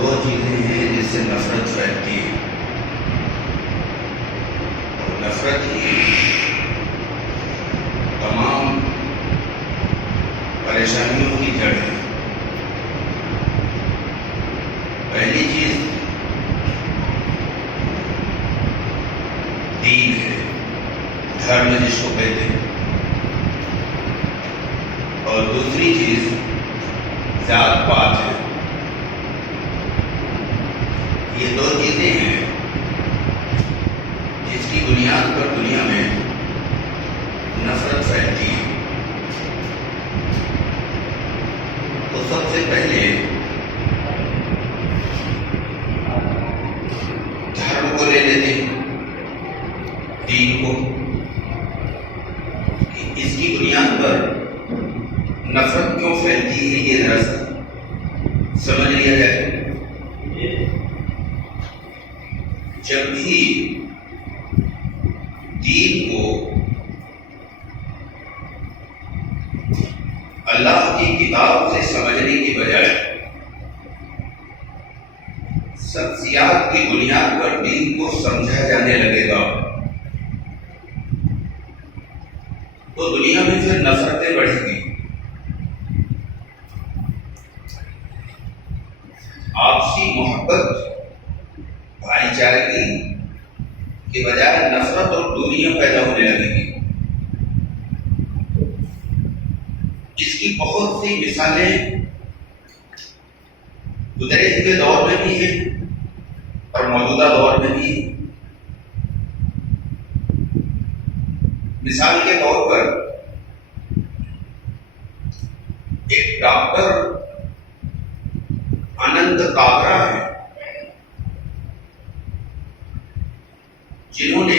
دو چیزیں ہیں جس سے نفرت پھیلتی ہے، اور نفرت ہی تمام پریشانیوں کی جڑ ہے۔ پہلی چیز دین ہے، دھرم جس کو کہتے ہیں، اور دوسری چیز ذات پات ہے۔ یہ دو چیزیں ہیں جس کی بنیاد پر دنیا میں نفرت پھیلتی ہے۔ تو سب سے پہلے دھرم کو لے لیتے ہیں، دین کو، کہ اس کی بنیاد پر نفرت کیوں پھیلتی ہے یہ ذرا سمجھ لیا جائے۔ جب بھی دین کو اللہ کی کتاب سے سمجھنے کی بجائے شخصیات کی بنیاد پر دین کو سمجھا جانے لگے گا تو دنیا میں پھر نفرتیں بڑھیں گی۔ آپسی محبت، بھائی چارگی کے بجائے نفرت اور دوریاں پیدا ہونے لگیں گی۔ اس کی بہت سی مثالیں گزرے ہوئے دور میں بھی ہیں اور موجودہ دور میں بھی ہیں۔ مثال کے طور پر ایک ڈاکٹر اننت کاگرا ہے، جنہوں نے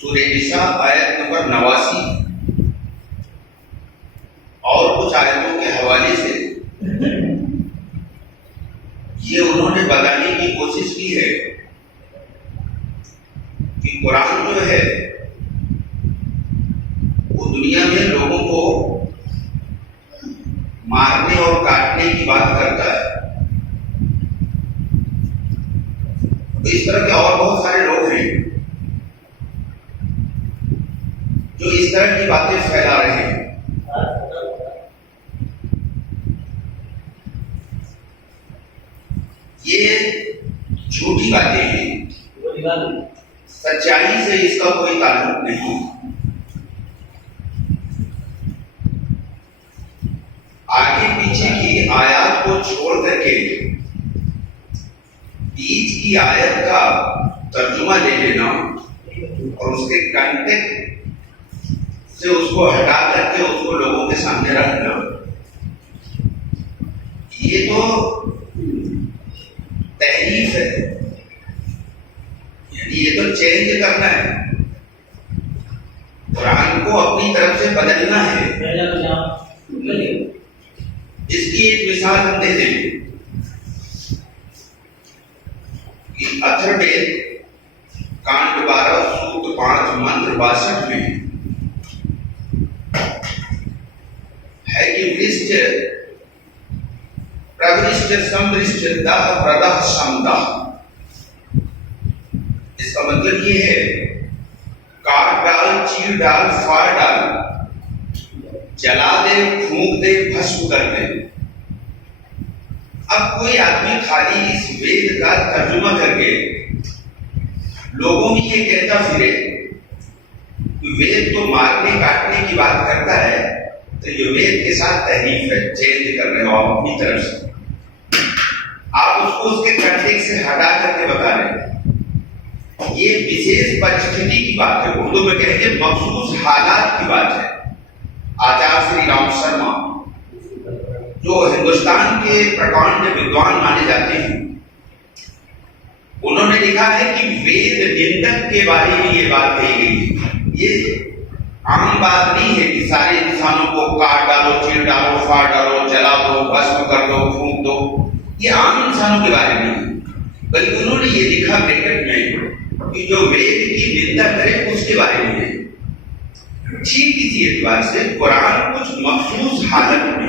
سورہ نساء آیت نمبر 89 اور کچھ آیتوں کے حوالے سے یہ انہوں نے بتانے کی کوشش کی ہے کہ قرآن جو ہے وہ دنیا میں لوگوں کو مارنے اور کاٹنے کی بات کرتا ہے۔ اس طرح کے اور بہت سارے لوگ ہیں جو اس طرح کی باتیں پھیلا رہے ہیں۔ یہ جھوٹی باتیں ہیں، سچائی سے اس کا کوئی تعلق نہیں۔ آگے پیچھے کی آیات کو چھوڑ کر کے بیچ کی آیت کا ترجمہ لے لینا اور اس کے کنٹیکٹ سے اس کو ہٹا کر کے اس کو لوگوں کے سامنے رکھنا، یہ تو تحریف ہے، یعنی یہ تو چینج کرنا ہے، قرآن کو اپنی طرف سے بدلنا ہے۔ اس کی ایک مثال ہم دے دیں کہ اتھروید کانڈ 12 سوت 5 منتر 62 میں ہے کہ ورشٹ پرورشٹ سمرشٹ دہ پردہ سمدہ، اس کا مطلب یہ ہے کاٹ ڈال، چیر ڈال، پھاڑ ڈال، جلا دے، پھونک دے، بھسم کر دے۔ اب کوئی آدمی خالی اس وید کا ترجمہ کر کے لوگوں میں یہ کہتا پھرے کہ وید تو مارنے کاٹنے کی بات کرتا ہے، تو یہ وید کے ساتھ تحریف ہے، چینج کر رہے ہو آپ اپنی طرف سے، آپ اس کو اس کے کنٹیکٹ سے ہٹا کر کے بتا رہے ہیں۔ یہ وشیش پرستھتی کی بات ہے، اردو میں کہیں گے مخصوص حالات کی بات ہے۔ آچار شری رام شرما جو ہندوستان کے پرکانڈ ودوان مانے جاتے ہیں، انہوں نے لکھا ہے کہ وید نندک کے بارے میں یہ بات کہی گئی ہے۔ یہ عام بات نہیں ہے کہ سارے انسانوں کو کاٹ ڈالو، چیر ڈالو، پھاڑ ڈالو، جلا دو، بھسم کر دو، پھونک دو، یہ عام انسانوں کے بارے میں نہیں، بلکہ انہوں نے یہ لکھا بریکٹ میں کہ جو وید کی نندا کرے اس کے بارے میں ہے۔ ٹھیک اسی اعتبار سے قرآن کچھ مخصوص حالت میں،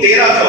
1300।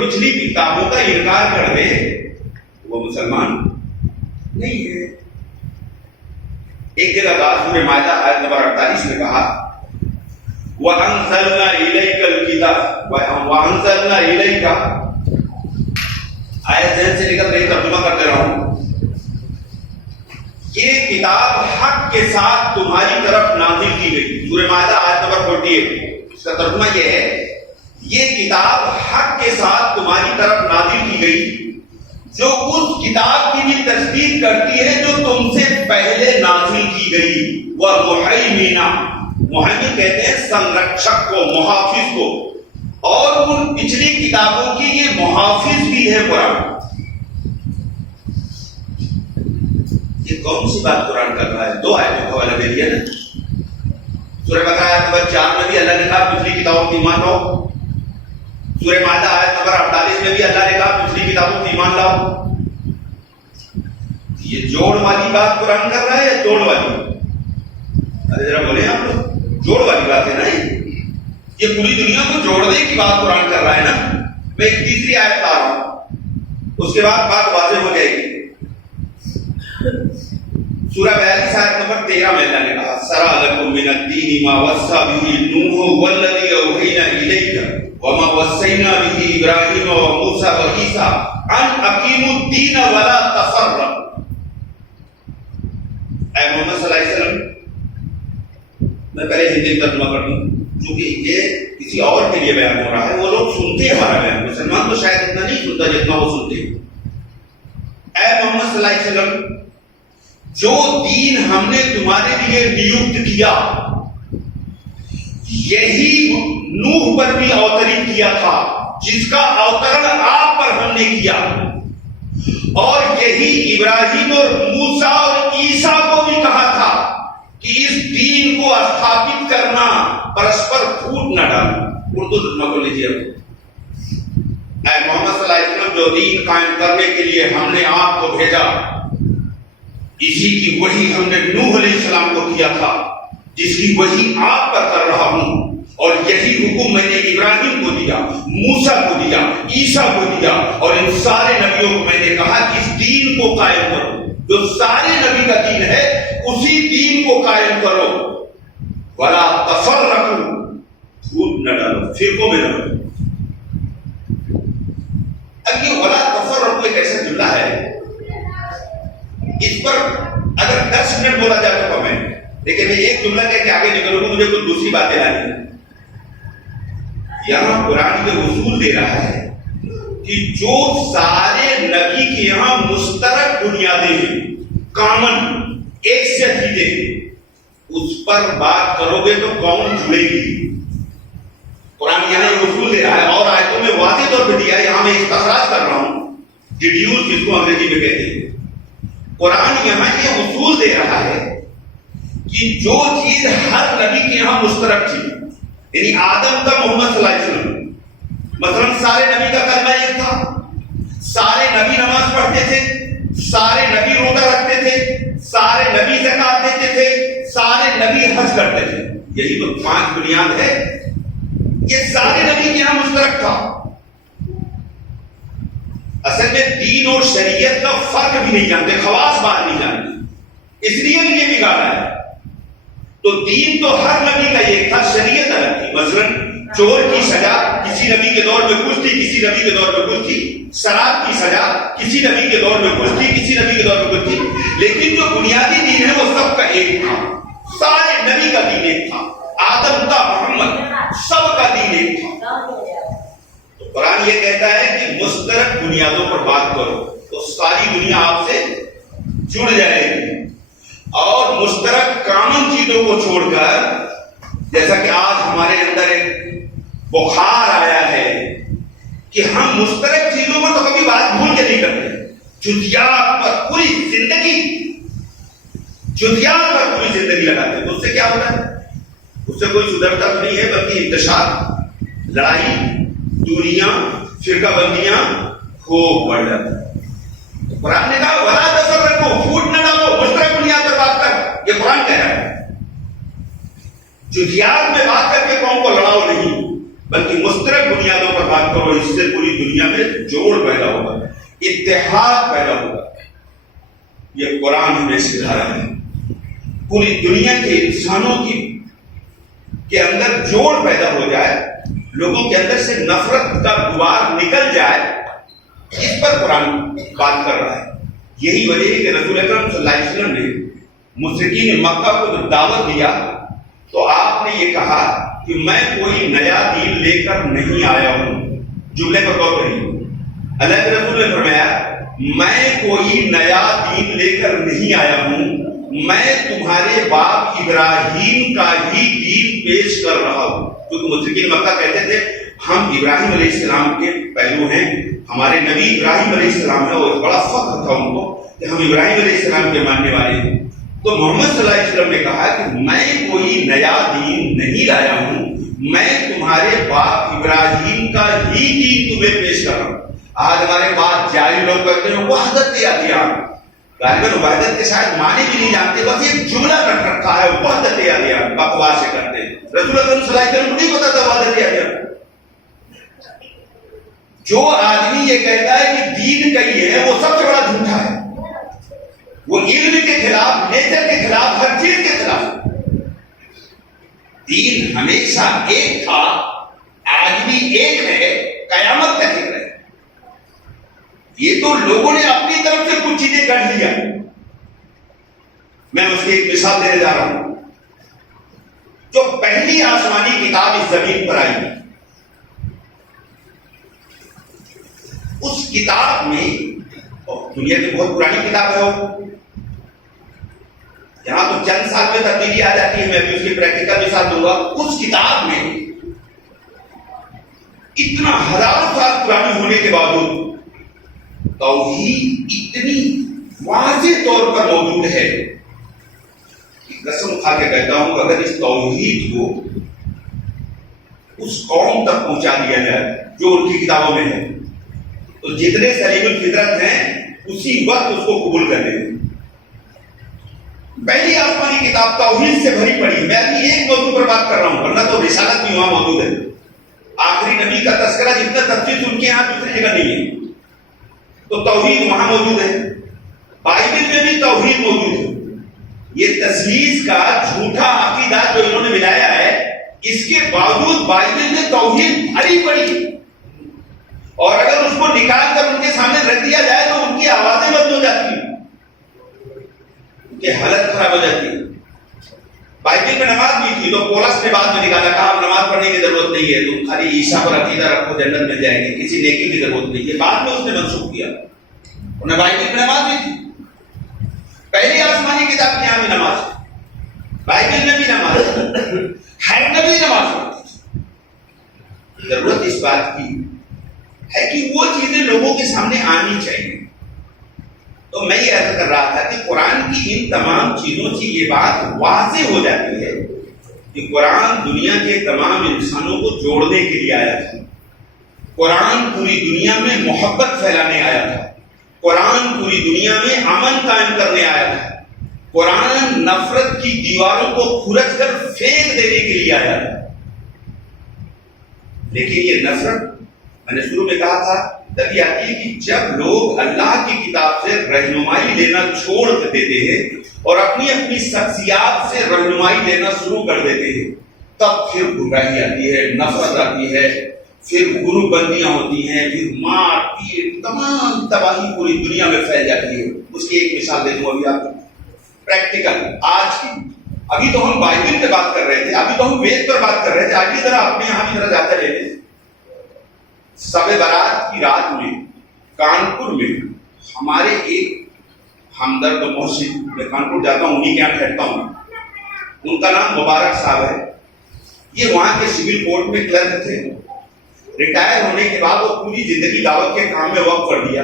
پچھلی کتابوں کا انکار کر دے وہ مسلمان نہیں ہے۔ ایک جگہ بات سورہ مائدہ آیت نمبر 48 میں کہا وَأَنزَلْنَا إِلَيْكَ الْكِتَابَ وَأَنزَلْنَا إِلَيْكَ، آیت ذہن سے نکل رہی، ترجمہ کرتے رہا ہوں، یہ کتاب حق کے ساتھ تمہاری طرف نازل کی گئی۔ سورہ مائدہ آیت نمبر 48، اس کا ترجمہ یہ ہے یہ کتاب حق کے ساتھ تمہاری طرف نازل کی گئی جو اس کتاب کی بھی تصدیق کرتی ہے جو تم سے پہلے نازل کی گئی۔ وَمُحَيْمِنًا، محیمن کہتے ہیں سنرکشک کو، محافظ کو، اور ان پچھلی کتابوں کی یہ محافظ بھی ہے قرآن۔ یہ کون سی بات قرآن کر رہا ہے؟ دو آیتوں کا حوالہ دے دیا نا۔ سورہ بقرہ آیت نمبر 4 میں بھی اللہ نے کہا پچھلی کتابوں کی ایمان لاؤ، سورہ مائدہ آیت نمبر 48 میں بھی اللہ نے کہا پچھلی کتابوں کی ایمان لاؤ۔ یہ جوڑ والی بات قرآن کر رہا ہے یا توڑ والی؟ ارے ذرا بولے آپ لوگ، جوڑ والی بات ہے نا، یہ پوری دنیا کو جوڑنے کی بات قرآن کر رہا ہے نا۔ میں ایک تیسری آیت لا رہا ہوں، اس کے بعد بات واضح ہو جائے گی۔ سورہ 42 آیت نمبر 13 میں اللہ نے کہا سرا لکم من الدین ما وصى به نوح والذی اوحینا الیک وما وصینا به ابراہیم وموسیٰ وعیسیٰ ان اقیموا الدین ولا تفرقوا۔ اے محمد صلی اللہ علیہ وسلم، میں پہلے ہندی ترجمہ کر دوں کیونکہ یہ کسی اور کے لیے بیان ہو رہا ہے، وہ لوگ سنتے ہیں ہمارا بیان، مسلمان تو شاید اتنا نہیں سنتا جتنا وہ سنتے ہیں۔ اے محمد صلی اللہ علیہ وسلم، جو دین ہم نے تمہارے لیے نیوکت کیا یہی نوح پر بھی اوترت کیا تھا، جس کا اوترن آپ پر ہم نے کیا، اور یہی ابراہیم اور موسیٰ اور عیسیٰ کو بھی کہا تھا کہ اس دین کو استھاپت کرنا، پرسپر پھوٹ نہ ڈالنا۔ اردو ترجمہ کو لیجیے۔ اے محمد صلی اللہ علیہ وسلم، جو دین قائم کرنے کے لیے ہم نے آپ کو بھیجا، اسی کی وحی ہم نے نوح علیہ السلام کو کیا تھا، جس کی وحی آپ پر کر رہا ہوں، اور یہی حکم میں نے ابراہیم کو دیا، موسیٰ کو دیا، عیسیٰ کو دیا، اور ان سارے نبیوں کو میں نے کہا کہ اس دین کو قائم کرو، جو سارے نبی کا دین ہے اسی دین کو قائم کرو، ولا تفرقوا، پھوٹ نہ ڈالو، فرقوں میں نہ ڈالو۔ اب یہ ولا تفرقوا ایک ایسا جملہ ہے، اس پر اگر 10 منٹ بولا جائے تو کم ہے، لیکن میں ایک جملہ کہہ کے آگے نکلوں گا، مجھے کچھ دوسری باتیں لانی ہیں۔ یہاں قرآن کے اصول دے رہا ہے کہ جو سارے نبی کے یہاں مشترک بنیادیں ہیں، کامن ایک سے عقیدے، اس پر بات کرو گے تو کون جڑے گی؟ قرآن یہاں یہ اصول دے رہا ہے، اور آیتوں میں واضح طور پہ دیا ہے، یہاں میں استخراج کر رہا ہوں، ڈیڈیوس جس کو انگریزی میں کہتے ہیں۔ قرآن یہاں یہ اصول دے رہا ہے کہ جو چیز ہر نبی کے یہاں مشترک تھی، یعنی آدم کا محمد صلی اللہ علیہ وسلم، مثلا سارے نبی کا کلمہ ایک تھا، سارے نبی نماز پڑھتے تھے، سارے نبی روزہ رکھتے تھے، سارے نبی زکات دیتے تھے، سارے نبی حج کرتے تھے، یہی تو 5 بنیاد ہے، یہ سارے نبی کے یہاں مشترک تھا۔ اصل میں دین اور شریعت کا فرق بھی نہیں جانتے، خواص بات نہیں جانتے، اس لیے یہ بگاڑا ہے۔ تو دین تو ہر نبی کا ایک تھا، شریعت الگ تھی۔ مثلا چور کی سزا کسی نبی کے دور میں کچھ تھی، کسی نبی کے دور میں کچھ تھی، شراب کی سزا کسی نبی کے دور میں کچھ تھی، کسی نبی کے دور میں کچھ تھی، لیکن جو بنیادی دین ہے وہ سب کا ایک تھا، سارے نبی کا دین ایک تھا، آدم کا محمد سب کا دین ایک تھا۔ تو قرآن یہ کہتا ہے کہ مشترک بنیادوں پر بات کرو تو ساری دنیا آپ سے جڑ جائے گی، اور مشترک کامن چیزوں کو چھوڑ کر، جیسا کہ آج ہمارے اندر ایک بخار آیا ہے کہ ہم مشترک چیزوں پر تو کبھی بات بھول کے نہیں کرتے، جزیات پر پوری زندگی، جزیات پر پوری زندگی لگاتے ہیں۔ اس سے کیا ہوتا ہے؟ اس سے کوئی سدھرتا تو نہیں ہے، بلکہ انتشار، لڑائی، دوریاں، فرقہ بندیاں خوب بڑھ جاتی ہیں۔ قرآن نے کہا ولا تفرقوا، پھوٹ نہ ڈالو، مشترک بنیاد پر بات کر، یہ قرآن کہہ رہا ہے۔ جزیات میں بات کر کے قوم کو لڑاؤ نہیں، بلکہ مشترک بنیادوں پر بات کرو، اس سے پوری دنیا میں جوڑ پیدا ہوگا، اتحاد پیدا ہوگا۔ یہ قرآن ہمیں سکھا رہا ہے، پوری دنیا کے انسانوں کے اندر جوڑ پیدا ہو جائے، لوگوں کے اندر سے نفرت کا غبار نکل جائے، اس پر قرآن بات کر رہا ہے۔ یہی وجہ ہے کہ رسول اکرم صلی اللہ علیہ وسلم نے مشرکین مکہ کو جب دعوت دیا تو آپ نے یہ کہا کہ میں کوئی نیا دین لے کر نہیں آیا ہوں۔ جملے پر غور کریے، اللہ کے رسول نے فرمایا میں کوئی نیا دین لے کر نہیں آیا ہوں، میں تمہارے باپ ابراہیم کا ہی دین پیش کر رہا ہوں۔ کیونکہ مشرکین مکہ کہتے تھے ہم ابراہیم علیہ السلام کے پہلو ہیں، ہمارے نبی ابراہیم علیہ السلام ہے، اور بڑا فخر تھا ان کو کہ ہم ابراہیم علیہ السلام کے ماننے والے ہیں۔ تو محمد صلی اللہ علیہ وسلم نے کہا کہ میں کوئی نیا دین نہیں لایا ہوں، میں تمہارے باپ ابراہیم کا ہی دین تمہیں پیش کر رہا ہوں۔ آج ہمارے بات جاری لوگ کہتے ہیں وحدت ادیان، غالباً وحدت کے شاید معنی بھی نہیں جانتے، بس ایک جملہ رکھ رکھا ہے وحدت ادیان، بکواس سے کرتے ہیں۔ رسول اللہ صلی اللہ علیہ وسلم کو نہیں پتا تھا وحدت ادیان۔ جو آدمی یہ کہتا ہے کہ دین کہی ہے وہ سب سے بڑا جھوٹا ہے، وہ علم کے خلاف، نیچر کے خلاف، ہر چیز کے خلاف۔ دین ہمیشہ ایک تھا، آج بھی ایک ہے، قیامت تک ایک رہے۔ یہ تو لوگوں نے اپنی طرف سے کچھ چیزیں کر لیا۔ میں اس کی ایک مثال دینے جا رہا ہوں۔ جو پہلی آسمانی کتاب اس زمین پر آئی، اس کتاب میں، دنیا کی بہت پرانی کتاب ہے وہ، یہاں تو چند سال میں تبدیلی آ جاتی ہے، میں بھی اس کی پریکٹیکل مثال دوں گا۔ اس کتاب میں اتنا ہزاروں سال پرانی ہونے کے باوجود توحید اتنی واضح طور پر موجود ہے کہ قسم کھا کے کہتا ہوں اگر اس توحید کو اس قوم تک پہنچا دیا جائے جو ان کی کتابوں میں ہے، تو جتنے سلیم الفطرت ہیں اسی وقت اس کو قبول کر لیں۔ پہلی آسمانی کتاب توحید سے بھری پڑی۔ میں ابھی ایک موضوع پر بات کر رہا ہوں، ورنہ تو رسالت بھی وہاں موجود ہے۔ آخری نبی کا تذکرہ جتنا تفصیل ان کے یہاں دوسری جگہ نہیں ہے، تو توحید وہاں موجود ہے۔ بائبل میں بھی توحید موجود ہے۔ یہ تثلیث کا جھوٹا عقیدہ جو انہوں نے ملایا ہے، اس کے باوجود بائبل میں توحید بھری پڑی ہے، اور اگر اس کو نکال کر ان کے سامنے رکھ دیا جائے تو ان کی آوازیں بند ہو جاتی ہیں، ان کی حالت خراب ہو جاتی ہے۔ بائبل میں نماز بھی تھی تو پولس نے بعد میں نکالا، کہا اب نماز پڑھنے کی ضرورت نہیں ہے، تم خالی عیسیٰ پر عقیدہ رکھو جنت مل جائے گی، کسی نیکی کی ضرورت نہیں ہے۔ بعد میں اس نے منسوخ کیا۔ انہیں بائبل میں نماز بھی تھی، پہلی آسمانی کتاب کے یہاں بھی نماز ہے، بائبل میں بھی نماز ہے، ہر نبی نماز پڑھتی ہے۔ ضرورت اس بات کی ہے کہ وہ چیزیں لوگوں کے سامنے آنی چاہیے۔ تو میں یہ عرض کر رہا تھا کہ قرآن کی ان تمام چیزوں سے یہ بات واضح ہو جاتی ہے کہ قرآن دنیا کے تمام انسانوں کو جوڑنے کے لیے آیا تھا، قرآن پوری دنیا میں محبت پھیلانے آیا تھا، قرآن پوری دنیا میں امن قائم کرنے آیا تھا، قرآن نفرت کی دیواروں کو کھرچ کر پھینک دینے کے لیے آیا تھا۔ لیکن یہ نفرت میں نے شروع میں کہا تھا تبھی آتی ہے کہ جب لوگ اللہ کی کتاب سے رہنمائی لینا چھوڑ دیتے ہیں اور اپنی اپنی شخصیات سے رہنمائی لینا شروع کر دیتے ہیں، تب پھر گمراہی آتی ہے، نفرت آتی ہے، پھر گروپ بندیاں ہوتی ہیں، پھر مار پیٹ، تمام تباہی پوری دنیا میں پھیل جاتی ہے۔ اس کی ایک مثال دے دوں ابھی آپ کو، پریکٹیکل آج کی۔ ابھی تو ہم بائبل پہ بات کر رہے تھے، ابھی تو ہم وید پر بات کر رہے تھے، آگے ذرا اپنے یہاں بھی ذرا جاتے رہتے۔ شب برات کی رات میں کانپور میں ہمارے ایک ہمدرد محسن، میں کانپور جاتا ہوں انہیں کے یہاں ٹھہرتا ہوں، ان کا نام مبارک صاحب ہے۔ یہ وہاں کے سول کورٹ میں کلرک تھے، ریٹائر ہونے کے بعد وہ پوری زندگی دعوت کے کام میں وقف کر دیا۔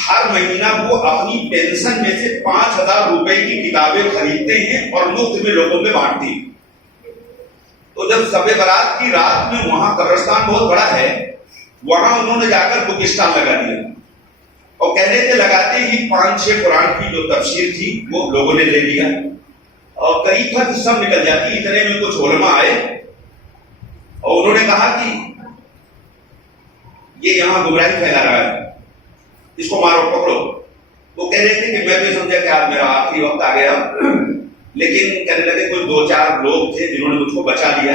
ہر مہینہ وہ اپنی پینشن میں سے 5,000 روپے کی کتابیں خریدتے ہیں اور مفت میں لوگوں میں بانٹتے ہیں۔ تو جب شب برات کی رات میں وہاں قبرستان بہت بڑا ہے، وہاں انہوں نے جا کر بک اسٹال لگا دیا اور کہنے تھے لگاتے ہی 5-6 قرآن کی جو تفسیر تھی وہ لوگوں نے لے لیا اور قریب تھا کہ سب نکل جاتی۔ اتنے میں کچھ علماء آئے اور انہوں نے کہا کہ یہ یہاں گمراہی پھیلا رہا ہے، اس کو مارو پکڑو۔ وہ کہہ رہے تھے کہ میں بھی سمجھا کہ آج میرا آخری وقت آ گیا، لیکن کہنے لگے کوئی 2-4 لوگ تھے جنہوں نے مجھ کو بچا لیا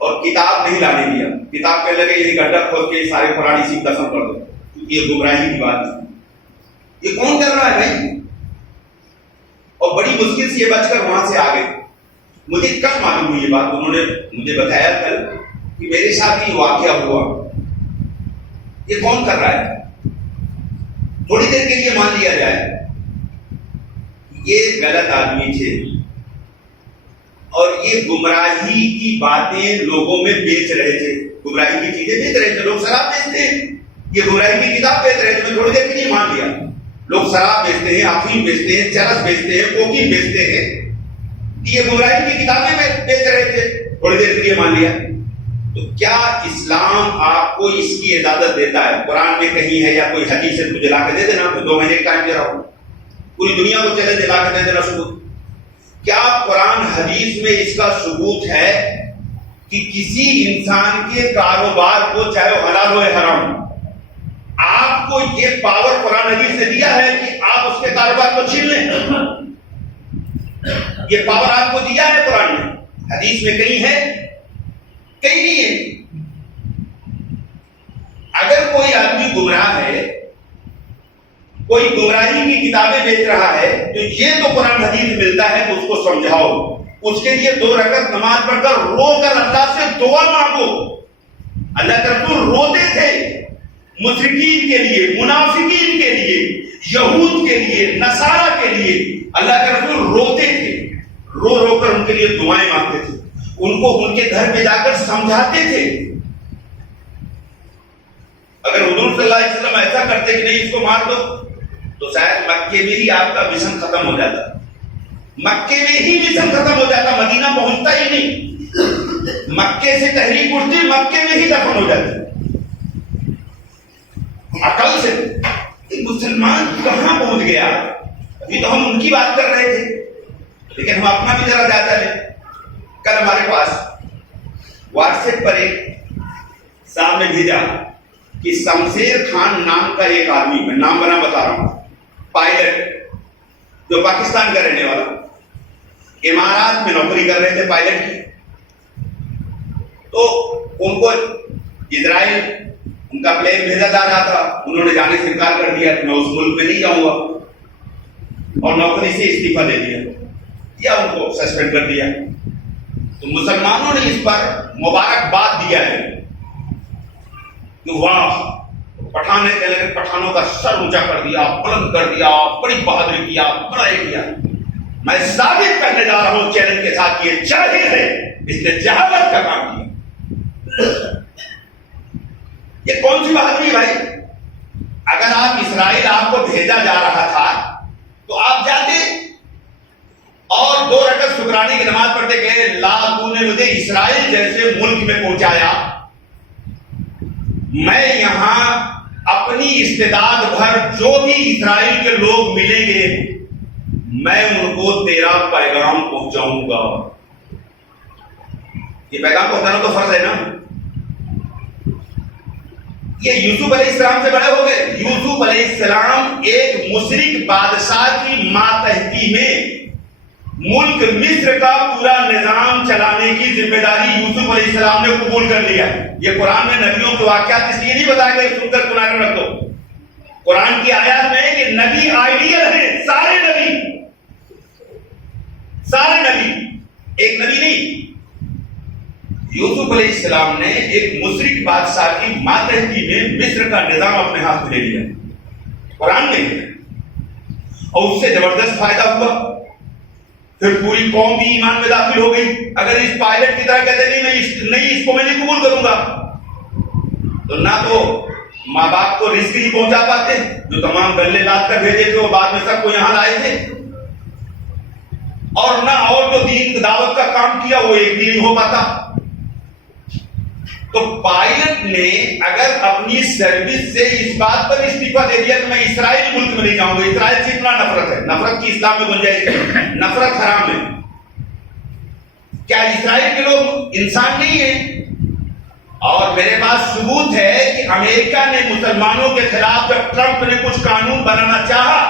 اور کتاب نہیں لانے دیا۔ کتاب کہنے لگے یہ گڈھا کھود کے سارے قرآن اسی میں دفن کر دو، کیونکہ یہ گمراہی کی بات ہے۔ یہ کون کر رہا ہے بھائی؟ اور بڑی مشکل سے یہ بچ کر وہاں سے آ گئے۔ مجھے کل معلوم ہوئی یہ بات، انہوں نے مجھے بتایا کل کہ میرے ساتھ یہ واقعہ ہوا۔ یہ کون کر رہا ہے؟ تھوڑی دیر کے لیے مان لیا جائے یہ غلط آدمی تھے اور یہ گمراہی کی باتیں لوگوں میں بیچ رہے تھے، گمراہی کی چیزیں بیچ رہے تھے۔ لوگ شراب بیچتے ہیں، یہ گمراہی کی کتاب بیچ رہے تھے، میں تھوڑی دیر کے لیے مان لیا۔ لوگ شراب بیچتے ہیں، افیم بیچتے ہیں، چرس بیچتے ہیں، کوکین بیچتے ہیں، یہ گمراہی کی کتابیں بیچ رہے تھے، تھوڑی دیر کے لیے مان لیا۔ تو کیا اسلام آپ کو اس کی اجازت دیتا ہے؟ قرآن میں کہیں ہے یا کوئی حدیث سے تجھے لا کے دے دینا، 2 مہینے کا ٹائم دے رہا ہوں، پوری دنیا کو چیلنج لا کے دے دینا ثبوت؟ کیا قرآن حدیث میں اس کا ثبوت ہے کہ کسی انسان کے کاروبار کو، چاہے وہ حلال ہو یا حرام، آپ کو یہ پاور قرآن حدیث نے دیا ہے کہ آپ اس کے کاروبار کو چھین لیں؟ یہ پاور آپ کو دیا ہے قرآن نے؟ حدیث میں کہیں ہے؟ کہیں نہیں ہے۔ اگر کوئی آدمی گمراہ ہے، کوئی گمراہی کی کتابیں بیچ رہا ہے، تو یہ تو قرآن حدیث ملتا ہے تو اس کو سمجھاؤ، اس کے لیے 2 رکعت نماز پڑھ کر رو کر اللہ سے دعا مانگو۔ اللہ کے رسول روتے تھے مشرکین کے لیے، منافقین کے لیے، یہود کے لیے، نصارہ کے لیے۔ اللہ کے رسول روتے تھے، رو رو کر ان کے لیے دعائیں مانگتے تھے، ان کو ان کے گھر میں جا کر سمجھاتے تھے۔ اگر حضور صلی اللہ علیہ وسلم ایسا کرتے کہ نہیں اس کو مار دو، تو شاید مکے میں ہی آپ کا مشن ختم ہو جاتا، مکے میں ہی مشن ختم ہو جاتا، مدینہ پہنچتا ہی نہیں۔ مکے سے تحریک اٹھتی، مکے میں ہی دفن ہو جاتی۔ عقل سے مسلمان کہاں پہنچ گیا؟ ابھی تو ہم ان کی بات کر رہے تھے، لیکن ہم اپنا بھی ذرا جائزہ لیں۔ کل ہمارے پاس واٹس ایپ پر ایک صاحب نے بھیجا کہ شمشیر خان نام کا ایک آدمی، میں نام بنا بتا رہا ہوں، پائلٹ جو پاکستان کا رہنے والا، امارات میں نوکری کر رہے تھے پائلٹ کی، تو ان کو اسرائیل ان کا پلین بھیجا جا رہا تھا، انہوں نے جانے سے انکار کر دیا کہ میں اس ملک میں نہیں جاؤں گا، اور نوکری سے استعفیٰ دے دیا یا ان کو سسپینڈ کر دیا۔ تو مسلمانوں نے اس پر مبارکباد دیا ہے کہ واہ، پٹھان نے کہنے لگے پٹھانوں کا سر اونچا کر دیا، بلند کر دیا، بڑی بہادری کیا، بڑا یہ کیا۔ میں ثابت کرنے جا رہا ہوں چیلنج کے ساتھ، یہ جاہل ہے، اس نے جہالت کا کام کیا۔ یہ کون سی بہادری ہے بھائی؟ اگر آپ اسرائیل آپ کو بھیجا جا رہا تھا تو آپ جاتے اور 2 رکعت شکرانے کی نماز پڑھتے کہ اللہ تو نے مجھے اسرائیل جیسے ملک میں پہنچایا، میں یہاں اپنی استعداد بھر جو بھی اسرائیل کے لوگ ملیں گے میں ان کو تیرا پیغام پہنچاؤں گا۔ یہ پیغام پہنچانا تو فرض ہے نا۔ یہ یوسف علیہ السلام سے بڑے ہو گئے۔ یوسف علیہ السلام ایک مشرک بادشاہ کی ماتحتی میں ملک مصر کا پورا نظام چلانے کی ذمہ داری یوسف علیہ السلام نے قبول کر لیا۔ یہ قرآن میں نبیوں کے واقعات اس لیے نہیں بتائے گئے سن کر بنا کر رکھ دو۔ قرآن کی آیات میں ہے کہ نبی آئیڈیل ہیں، سارے نبی، ایک نبی نہیں۔ یوسف علیہ السلام نے ایک مشرک بادشاہ کی ماتحتی میں مصر کا نظام اپنے ہاتھ میں لے لیا، قرآن میں ہے، اور اس سے زبردست فائدہ ہوا۔ پھر پوری قوم بھی ایمان میں داخل ہو گئی۔ اگر اس پائلٹ کی طرح کہتے نہیں اس کو میں نہیں قبول کروں گا، تو نہ تو ماں باپ کو رزق نہیں پہنچا پاتے، جو تمام گلے لاد کر بھیجے تھے وہ بعد میں سب کو یہاں لائے تھے، اور نہ اور جو دین دعوت کا کام کیا وہ ایک بھی نہیں ہو پاتا۔ تو پائلٹ نے اگر اپنی سروس سے اس بات پر استعفیٰ دے دیا کہ میں اسرائیل ملک میں نہیں جاؤں گا، اسرائیل سے اتنا نفرت ہے، نفرت کی اسلام میں گنجائش ہے، نفرت حرام ہے۔ کیا اسرائیل کے لوگ انسان نہیں ہیں؟ اور میرے پاس ثبوت ہے کہ امریکہ نے مسلمانوں کے خلاف جب ٹرمپ نے کچھ قانون بنانا چاہا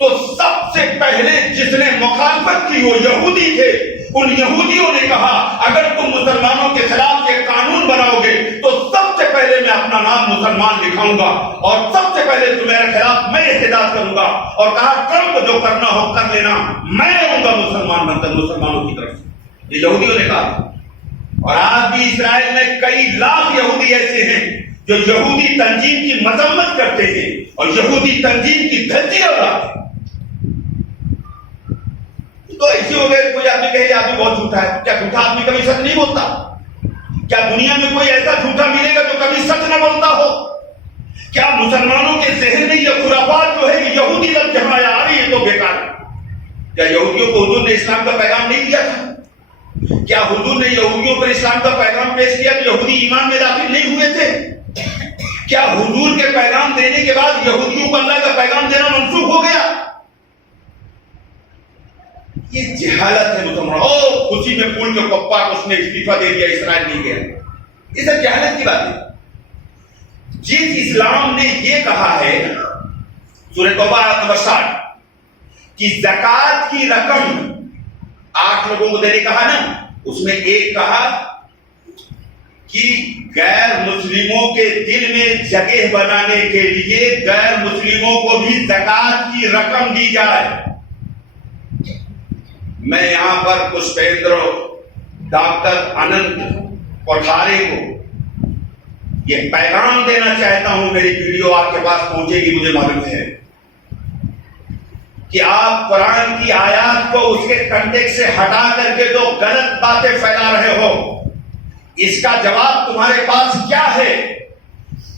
تو سب سے پہلے جس نے مخالفت کی وہ یہودی تھے. ان یہودیوں نے کہا اگر تم مسلمانوں کے خلاف یہ قانون بناؤ گے تو سب سے پہلے میں اپنا نام مسلمان لکھاؤں گا اور سب سے پہلے تمہارے خلاف میں احتجاج کروں گا. اور کہا ٹرمپ جو کرنا ہو کر لینا, میں ہوں گا مسلمان بن کر مسلمانوں کی طرف سے. یہ یہودیوں نے کہا. اور آج بھی اسرائیل میں کئی لاکھ یہودی ایسے ہیں جو یہودی تنظیم کی مذمت کرتے ہیں اور یہودی تنظیم کی دھجیاں اڑاتے ہیں. تو ایسے ہو گئے کوئی آدمی کہے آدمی بہت جھوٹا ہے. کیا جھوٹا آدمی کبھی سچ نہیں بولتا؟ کیا دنیا میں کوئی ایسا جھوٹا ملے گا جو کبھی سچ نہ بولتا ہو؟ کیا مسلمانوں کے ذہن میں یہ خرافات جو ہے کہ یہودی لفظ جہاں آ رہی ہے تو بیکار ہے؟ کیا یہودیوں کو حضور نے اسلام کا پیغام نہیں دیا تھا؟ کیا حضور نے یہودیوں پر اسلام کا پیغام پیش کیا تو یہودی ایمان میں داخل نہیں ہوئے تھے؟ کیا حضور کے پیغام دینے کے بعد یہودیوں کو اللہ کا پیغام دینا منسوخ ہو گیا؟ یہ جہالت ہے مسلمان. خوشی میں پھول کے پپا اس نے استعفیٰ دے دیا, اسرائیل نہیں گیا. یہ سب جہالت کی بات ہے. جس اسلام نے یہ کہا ہے سورہ توبہ آیت نمبر 60 کہ زکات کی رقم 8 لوگوں کو دینے کہا نا, اس میں ایک کہا کہ غیر مسلموں کے دل میں جگہ بنانے کے لیے غیر مسلموں کو بھی زکات کی رقم دی جائے. میں یہاں پر پشپیندر ڈاکٹر اننت کوٹھارے کو یہ پیغام دینا چاہتا ہوں. میری ویڈیو آپ کے پاس پہنچے گی مجھے معلوم ہے کہ آپ قرآن کی آیات کو اس کے کنٹیکسٹ سے ہٹا کر کے جو غلط باتیں پھیلا رہے ہو, اس کا جواب تمہارے پاس کیا ہے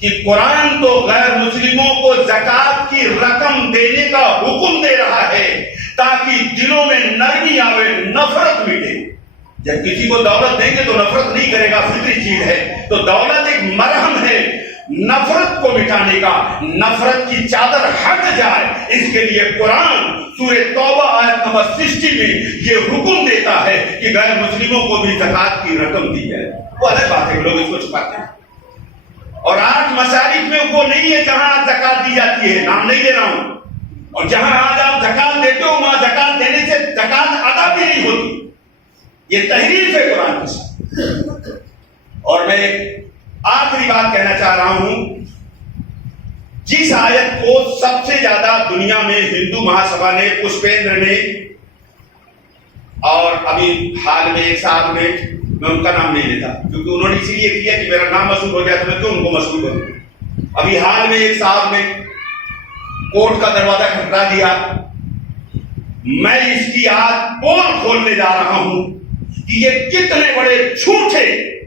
کہ قرآن تو غیر مسلموں کو زکات کی رقم دینے کا حکم دے رہا ہے تاکہ دلوں میں نرمی آوے, نفرت مٹے. جب کسی کو دولت دیں گے تو نفرت نہیں کرے گا, فطری چیز ہے. تو دولت ایک مرہم ہے نفرت کو مٹانے کا, نفرت کی چادر ہٹ جائے اس کے لیے قرآن سورہ توبہ آیت نمبر 60 میں یہ حکم دیتا ہے کہ غیر مسلموں کو بھی زکات کی رقم دی جائے. وہ الگ بات ہے, لوگ اس کو چھپاتے ہیں. اور آج مشارق میں وہ نہیں ہے جہاں زکات دی جاتی ہے, نام نہیں دے رہا ہوں, اور جہاں آج آپ زکات دیتے ہو وہاں زکات دینے سے زکات ادا بھی نہیں ہوتی. یہ تحریف ہے قرآن کے ساتھ. اور میں آخری بات کہنا چاہ رہا ہوں, جس آیت کو سب سے زیادہ دنیا میں ہندو مہاسبھا نے, پشپیندر نے, اور ابھی حال میں ایک صاحب نے, میں ان کا نام نہیں لیتا کیونکہ انہوں نے اسی لیے کیا کہ میرا نام مشہور ہو جائے تو میں کیوں ان کو مشہور کروں. ابھی حال میں ایک صاحب نے کورٹ کا دروازہ کھٹکھٹا دیا. میں اس کی آج پول کھولنے جا رہا ہوں کہ یہ کتنے بڑے جھوٹے,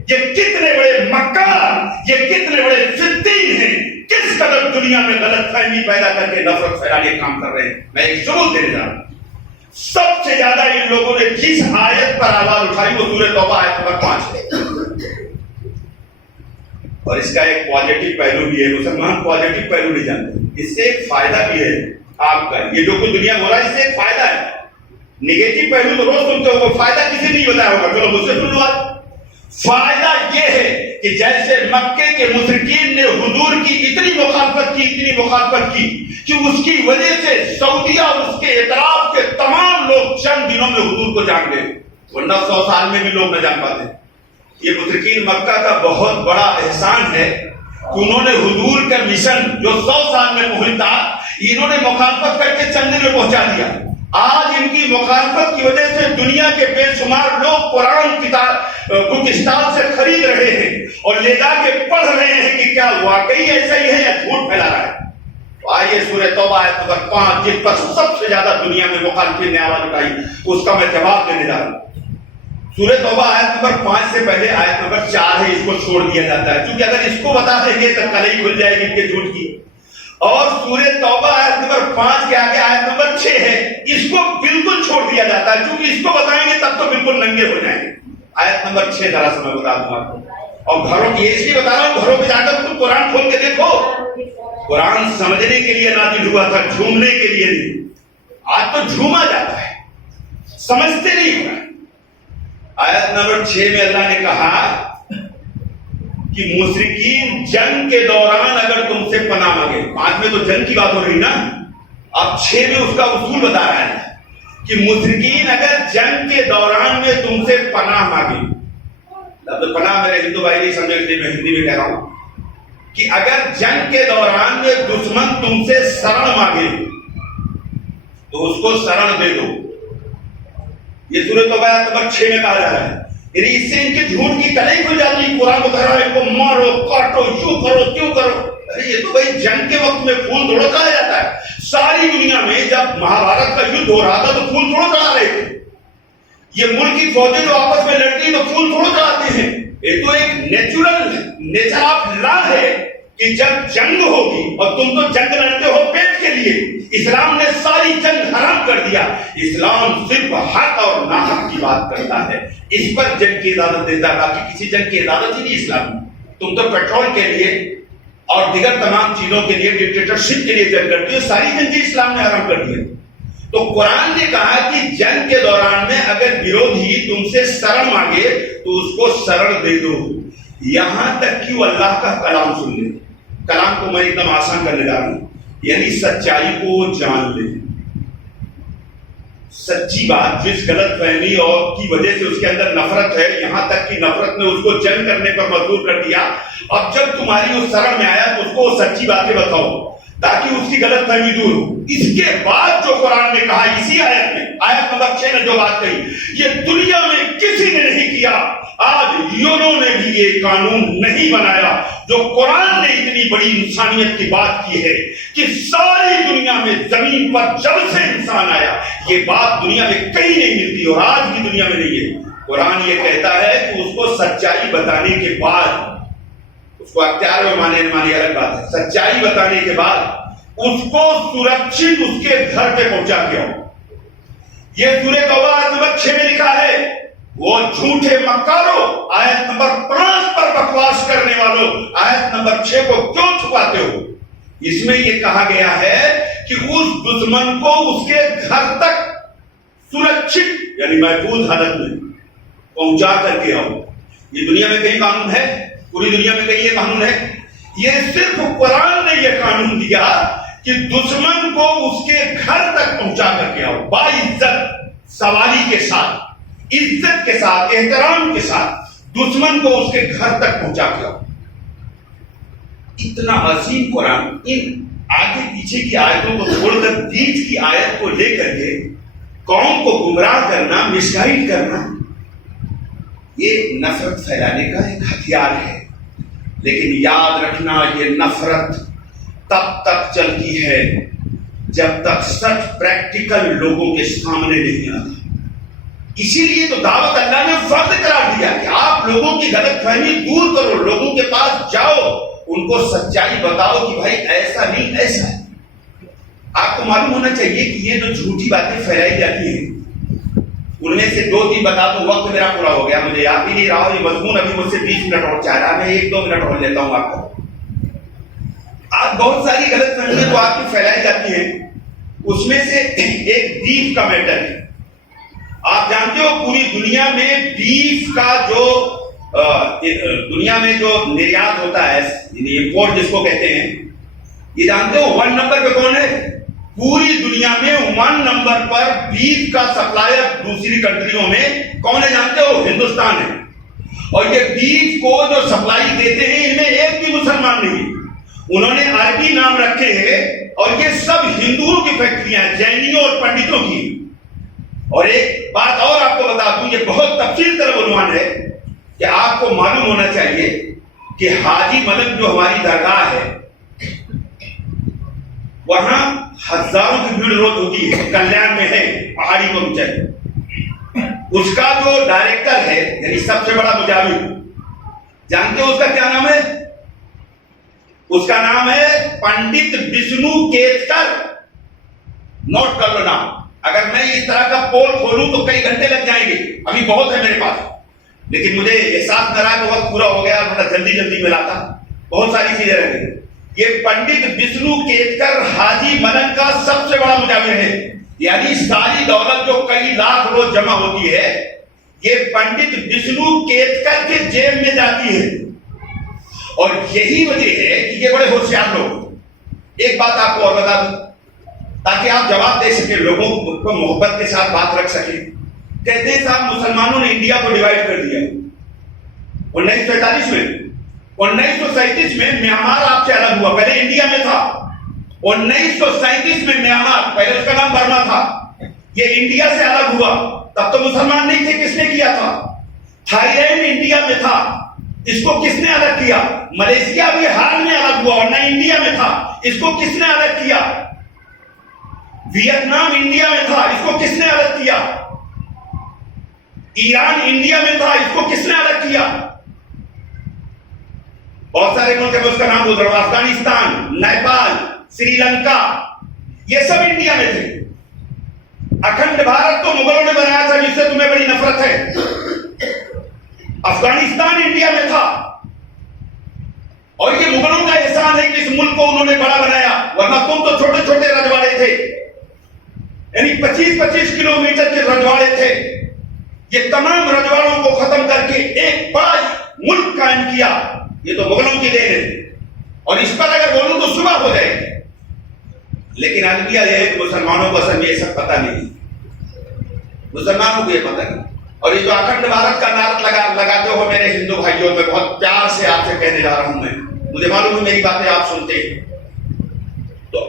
یہ کتنے بڑے مکار, یہ کتنے بڑے ضدین ہیں, کس قدر دنیا میں غلط فہمی پیدا کر کے نفرت پھیلانے کا کام کر رہے ہیں. میں ایک ثبوت دینے جا رہا ہوں. سب سے زیادہ ان لوگوں نے جس آیت پر آواز اٹھائی وہ سورہ توبہ آیت نمبر 5 ہے. اور اس کا ایک پازیٹو پہلو بھی ہے. مسلمان پازیٹو پہلو نہیں جانتے. اس سے ایک فائدہ بھی ہے آپ کا. یہ جو کچھ دنیا بولا اس سے ایک فائدہ ہے. نگیٹو پہلو تو روز سنتے ہو, فائدہ کسی نہیں بتایا ہوگا. چلو مجھ سے سن لو. فائدہ یہ ہے کہ جیسے مکے کے مشرکین نے حضور کی اتنی مخالفت کی کہ اس کی وجہ سے سعودیہ اور اس کے اطراف کے تمام لوگ چند دنوں میں حضور کو جان گئے, ورنہ 100 سال میں بھی لوگ نہ جان پاتے. یہ مشرکین مکہ کا بہت بڑا احسان ہے کہ انہوں نے حضور کا مشن جو 100 سال میں محیط تھا, انہوں نے مخالفت کر کے چند دن میں پہنچا دیا. آج ان کی مخالفت کی وجہ سے دنیا کے بے شمار لوگ قرآن کتاب بک اسٹال سے خرید رہے ہیں اور لے جا کے پڑھ رہے ہیں کہ کیا واقعی ایسا ہی ہے یا جھوٹ پھیلا رہا ہے. تو آئیے سورہ توبہ آیت نمبر 5 جس پر سب سے زیادہ دنیا میں مخالفین نے آواز اٹھائی اس کا میں جواب دینے جا رہا ہوں. سورہ توبہ آیت نمبر 5 سے پہلے آیت نمبر 4 ہے, اس کو چھوڑ دیا جاتا ہے کیونکہ اگر اس کو بتا دیں گے تو کل ہی کھل جائے گی ان کے جھوٹ کی. اور سورہ توبہ آیت نمبر 5 کے آگے آیت نمبر 6 ہے, اس کو بالکل چھوڑ دیا جاتا ہے کیونکہ اس کو بتائیں گے تب تو بالکل ننگے ہو جائیں گے. آیت نمبر 6 ذرا سے میں بتا دوں آپ کو. اور گھروں کی اس لیے بتا رہا ہوں, گھروں پہ جا کر تم قرآن کھول کے دیکھو. قرآن سمجھنے کے لیے نازل ہوا تھا, جھومنے کے لیے نہیں. آج تو جھوما جاتا ہے, سمجھتے نہیں ہوا. آیت نمبر 6 میں اللہ نے کہا کہ مشرکین جنگ کے دوران اگر تم سے پناہ مانگے، 5 میں تو جنگ کی بات ہو رہی نا، اب 6 میں اس کا اصول بتا رہا ہے کہ مشرکین اگر جنگ کے دوران میں تم سے پناہ مانگے، لفظ پناہ میرے ہندو بھائی نہیں سمجھے میں ہندی میں کہہ رہا ہوں کہ اگر جنگ کے دوران میں دشمن تم سے شرن مانگے تو اس کو شرن دے دو. یہ سورۃ توبہ نمبر 6 میں کہا جا رہا ہے. یعنی اس سے ان کے جھوٹ کی کلئی کھل جاتی ہے. قرآن کو کہہ رہا ہے ان کو مارو کاٹو یوں کرو کیوں کرو. ارے یہ تو بھائی جنگ کے وقت میں پھول تھوڑا کہا جاتا ہے. ساری دنیا میں جب مہابھارت کا یدھ ہو رہا تھا تو پھول تھوڑا چڑھا رہے تھے. یہ ملک کی فوجیں جو آپس میں لڑتی ہیں تو پھول تھوڑا چڑھاتے ہیں. یہ تو ایک نیچر آف لا ہے کہ جب جنگ ہوگی اور تم تو جنگ لڑتے ہو پیٹ کے لیے. اسلام نے ساری جنگ حرام کر دیا. اسلام صرف حق اور ناحق کی بات کرتا ہے. اس پر جنگ کی اجازت دیتا ہے، باقی کسی جنگ کی اجازت ہی نہیں اسلام میں. تم تو پیٹرول کے لیے اور دیگر تمام چیزوں کے لیے، ڈکٹیٹرشپ کے لیے جنگ کرتے ہو. ساری جنگیں اسلام نے حرام کر دی. تو قرآن نے کہا کہ جنگ کے دوران میں اگر ورودھی تم سے شرن مانگے تو اس کو شرن دے دو. یہاں تک کہ وہ اللہ کا کلام سن لے. کلام کو میں ایک دم آسان کرنے جا رہا ہوں، یعنی سچائی کو جان لے. سچی بات جس غلط فہمی اور کی وجہ سے اس کے اندر نفرت ہے، یہاں تک کہ نفرت نے اس کو جنگ کرنے پر مجبور کر دیا. اب جب تمہاری اس شرن میں آیا تو اس کو سچی باتیں بتاؤ تاکہ اس کی غلط فہمی دور ہو. اس کے بعد جو قرآن نے کہا اسی آیت میں، آیت نمبر 6 میں جو بات کہی، یہ دنیا میں کسی نے نہیں کیا. آج یونوں نے بھی یہ قانون نہیں بنایا جو قرآن نے اتنی بڑی انسانیت کی بات کی ہے کہ ساری دنیا میں زمین پر جب سے انسان آیا یہ بات دنیا میں کہیں نہیں ملتی اور آج بھی دنیا میں نہیں ہے. قرآن یہ کہتا ہے کہ اس کو سچائی بتانے کے بعد، اس کو اختیار میں مانے الگ بات ہے، سچائی بتانے کے بعد اس کو سرکشت اس کے گھر پہ پہنچا کے آؤ. یہ سورۃ توبہ نمبر 6 میں لکھا ہے. وہ جھوٹے مکارو، آیت نمبر 5 پر بکواس کرنے والوں، آیت نمبر 6 کو کیوں چھپاتے ہو؟ اس میں یہ کہا گیا ہے کہ اس دشمن کو اس کے گھر تک سرکشت یعنی محفوظ حالت میں پہنچا کر کے آؤ. یہ دنیا میں کہیں قانون ہے؟ پوری دنیا میں کہیں یہ قانون ہے؟ یہ صرف قرآن نے یہ قانون دیا کہ دشمن کو اس کے گھر تک پہنچا کر کے آؤ، باعزت، سوالی کے ساتھ، عزت کے ساتھ، احترام کے ساتھ دشمن کو اس کے گھر تک پہنچا کے آؤ. اتنا عظیم قرآن ان آگے پیچھے کی آیتوں کو چھوڑ کر بیچ کی آیت کو لے کر کے قوم کو گمراہ کرنا، مس گائیڈ کرنا، یہ نفرت پھیلانے کا ایک ہتھیار ہے. لیکن یاد رکھنا یہ نفرت تب تک چلتی ہے جب تک سچ پریکٹیکل لوگوں کے سامنے نہیں آتا. اسی لیے تو دعوت اللہ نے فرض قرار دیا کہ آپ لوگوں کی غلط فہمی دور کرو، لوگوں کے پاس جاؤ، ان کو سچائی بتاؤ کہ بھائی ایسا نہیں ایسا ہے. آپ کو معلوم ہونا چاہیے کہ یہ جو جھوٹی باتیں پھیلائی جاتی ہیں ان میں سے 2-3 بتا دو. وقت میرا پورا ہو گیا، مجھے یاد بھی نہیں رہا. یہ مضمون ابھی مجھ سے 20 منٹ اور چاہ رہا، میں 1-2 منٹ اور لیتا ہوں آپ کو. آج بہت ساری غلط فہمیاں تو آپ کی پھیلائی جاتی ہیں. اس میں سے ایک بیف کا میٹر ہے. آپ جانتے ہو پوری دنیا میں بیف کا جو دنیا میں جو نریات ہوتا ہے، یعنی امپورٹ جس کو کہتے ہیں، یہ جانتے ہو 1 نمبر پہ کون ہے؟ پوری دنیا میں 1 نمبر پر بیف کا سپلائر دوسری کنٹریوں میں کون ہے جانتے ہو؟ ہندوستان ہے. اور یہ بیف کو جو سپلائی دیتے ہیں ان میں ایک بھی مسلمان نہیں. انہوں نے عربی نام رکھے ہیں اور یہ سب ہندوؤں کی فیکٹریاں ہیں، جینیوں اور پنڈتوں کی. اور ایک بات اور آپ کو بتا دوں، یہ بہت تفصیل طلب عنوان ہے کہ آپ کو معلوم ہونا چاہیے کہ حاجی ملک جو ہماری درگاہ ہے وہاں ہزاروں کی بھیڑ روز ہوتی ہے. کلیان میں ہے، پہاڑی کو اونچائی. اس کا جو ڈائریکٹر ہے یعنی سب سے بڑا مجاہد، جانتے ہو اس کا کیا نام ہے؟ اس کا نام ہے پنڈت وشنو کیتکر. نوٹ کر لو نام. اگر میں اس طرح کا پول کھولوں تو کئی گھنٹے لگ جائیں گے، ابھی بہت ہے میرے پاس، لیکن مجھے احساس نہ رہا کہ وقت پورا ہو گیا، تھوڑا جلدی ملاتا، بہت ساری چیزیں رہ گئی. یہ پنڈت وشنو کیتکر حاجی ملک کا سب سے بڑا مجاور ہے. یعنی ساری دولت جو کئی لاکھ روز جمع ہوتی ہے یہ پنڈت وشنو کیتکر کے جیب میں جاتی ہے. اور یہی وجہ ہے کہ یہ بڑے ہوشیار لوگ. ایک بات آپ کو اور بتا دوں تاکہ آپ جواب دے سکیں, لوگوں کو محبت کے ساتھ بات رکھ سکیں. کہتے ہیں صاحب مسلمانوں نے انڈیا کو ڈیوائڈ کر دیا 1947 میں. 1937 میں میانمار آپ سے الگ ہوا, پہلے انڈیا میں تھا. 1937 میں میانمار, پہلے اس کا نام برما تھا, یہ انڈیا سے الگ ہوا. تب تو مسلمان نہیں تھے, کس نے کیا تھا؟ تھائی لینڈ انڈیا میں تھا, اس کو کس نے الگ کیا؟ ملیشیا بھی حال میں الگ ہوا, ورنہ انڈیا میں تھا, اس کو کس نے الگ کیا؟ ویتنام انڈیا میں تھا, اس کو کس نے الگ کیا؟ ایران انڈیا میں تھا, اس کو کس نے الگ کیا؟ بہت سارے ملک میں اس کا نام گزرا, افغانستان, نیپال, سری لنکا, یہ سب انڈیا میں تھے. اکھنڈ بھارت تو مغلوں نے بنایا تھا جس سے تمہیں بڑی نفرت ہے. افغانستان انڈیا میں تھا, اور یہ مغلوں کا احسان ہے کہ اس ملک کو انہوں نے بڑا بنایا, ورنہ تم تو چھوٹے چھوٹے رجواڑے تھے, یعنی 25-25 کلومیٹر کے رجواڑے تھے. یہ تمام رجواڑوں کو ختم کر کے ایک بڑا ملک قائم کیا. یہ تو مغلوں کی دین ہے, اور اس پر اگر بولوں تو صبح ہو جائے گی. لیکن المیہ یہ ہے کہ مسلمانوں کو اصل میں یہ سب پتہ نہیں, مسلمانوں کو یہ پتہ نہیں. اور یہ جو اکھنڈ بھارت کا نعرہ لگاتے ہو میرے ہندو بھائیوں, میں بہت پیار سے آپ سے کہنے جا رہا ہوں, میں مجھے معلوم ہے میری باتیں آپ سنتے ہیں. تو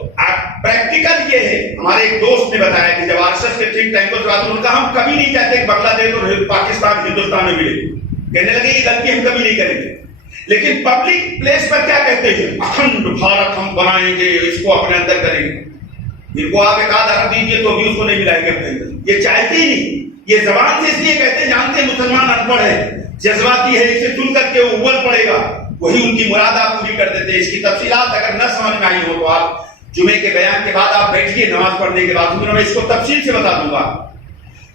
پریکٹیکل یہ ہے, ہمارے ایک دوست نے بتایا کہ جب آرشس کے تھنک ٹینکوں سے بات, ان کا ہم کبھی نہیں چاہتے کہ بنگلہ دیش اور پاکستان ہندوستان میں ملے. کہنے لگے یہ غلطی ہم کبھی نہیں کریں گے. لیکن پبلک پلیس پر کیا کہتے ہیں؟ اکھنڈ بھارت ہم بنائیں گے, اس کو اپنے اندر کریں گے. ان کو آپ ایک آدھ ارب دیجیے تو بھی اس کو نہیں ملائیں گے اپنے اندر. یہ چاہتے ہی نہیں. یہ زبان سے اس لیے کہتے ہیں, جانتے ہیں مسلمان ان پڑھ ہے, جذباتی ہے, اسے سن کر کے وہ اول پڑے گا, وہی ان کی مراد آپ پوری کر دیتے ہیں. اس کی تفصیلات اگر نہ سمجھ میں آئی ہو تو آپ جمعے کے بیان کے بعد آپ بیٹھیے, نماز پڑھنے کے بعد میں اس کو تفصیل سے بتا دوں گا.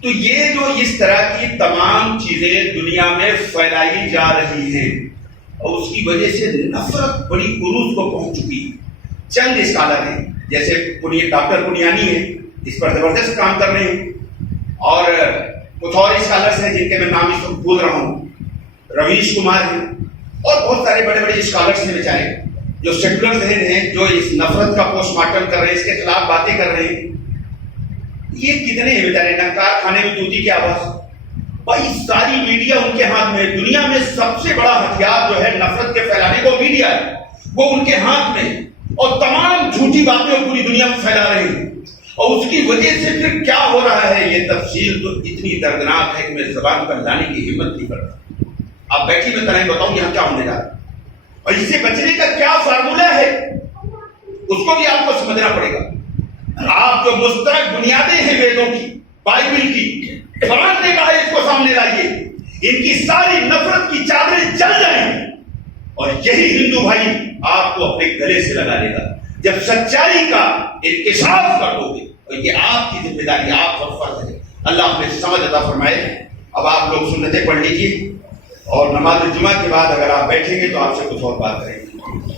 تو یہ جو اس طرح کی تمام چیزیں دنیا میں پھیلائی جا رہی ہیں, اور اس کی وجہ سے نفرت بڑی عروج کو پہنچ چکی ہے. چند اسکالر ہیں جیسے ڈاکٹر پنیانی ہے, اس پر زبردست کام کر رہے ہیں, اور کچھ اور اسکالرس ہیں جن کے میں نام اس وقت بول رہا ہوں, رویش کمار ہیں, اور بہت سارے بڑے بڑے اسکالرس ہیں بیچارے جو سیکولر ذہن ہیں, جو اس نفرت کا پوسٹ مارٹم کر رہے ہیں, اس کے خلاف باتیں کر رہے ہیں. یہ کتنے ہیں بیچارے, ڈنکار کھانے میں طوطی کی آواز. بھائی ساری میڈیا ان کے ہاتھ میں ہے. دنیا میں سب سے بڑا ہتھیار جو ہے نفرت کے پھیلانے کو میڈیا ہے, وہ ان کے ہاتھ میں, اور تمام جھوٹی باتیں پوری دنیا میں پھیلا رہے ہیں. اور اس کی وجہ سے پھر کیا ہو رہا ہے, یہ تفصیل تو اتنی دردناک ہے کہ میں زبان پر لانے کی ہمت نہیں کرتا. آپ بیٹھی میں طرح بتاؤں یہاں کیا ہونے جا رہا ہے, اور اس سے بچنے کا کیا فارمولہ ہے, اس کو بھی آپ کو سمجھنا پڑے گا. آپ جو مسترد بنیادیں ہیں ویدوں کی, بائبل کی, قرآن نے کہا اس کو سامنے لائیے, ان کی ساری نفرت کی چادریں جل جائیں, اور یہی ہندو بھائی آپ کو اپنے گلے سے لگا لے گا جب سچائی کا انکشاف کر دو گے. اور یہ آپ کی ذمہ داری, آپ پر فرض ہے. اللہ ہمیں سمجھ عطا فرمائے. اب آپ لوگ سنتیں پڑھ لیجیے, اور نماز جمعہ کے بعد اگر آپ بیٹھیں گے تو آپ سے کچھ اور بات کریں گے.